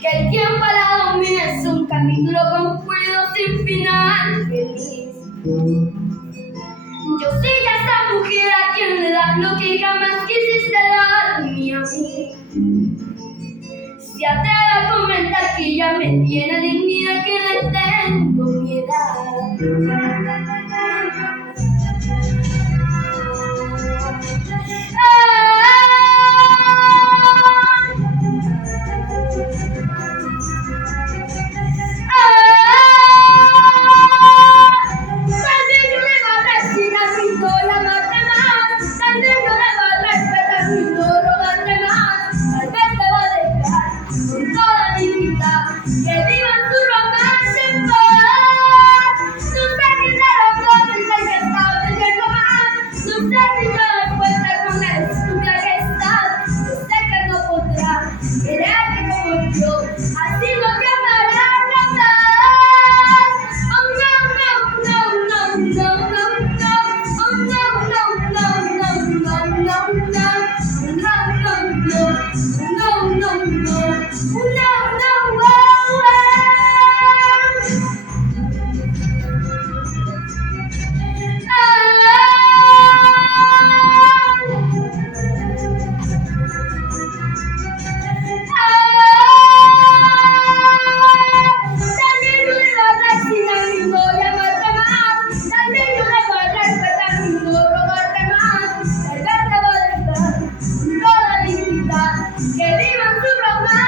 Que el tiempo la domina es un capítulo concluido sin final feliz. Yo sé que a esa mujer a quien le das lo que jamás quisiste darme a mí. Se atreve a comentar que ya me tiene dignidad, que le tengo piedad. Que vivan su romance en paz. No sé si te lo puedo decir que está viviendo más. No sé si todo cuenta con la estúpida que estás. Yo sé que no podrá quererte como yo. Así no te amará jamás. Oh no, no, no, no, no, no, no. Oh no, no, no, no, no, no, no. No, no, no. No, no, no. No, no. Que vivan su romance.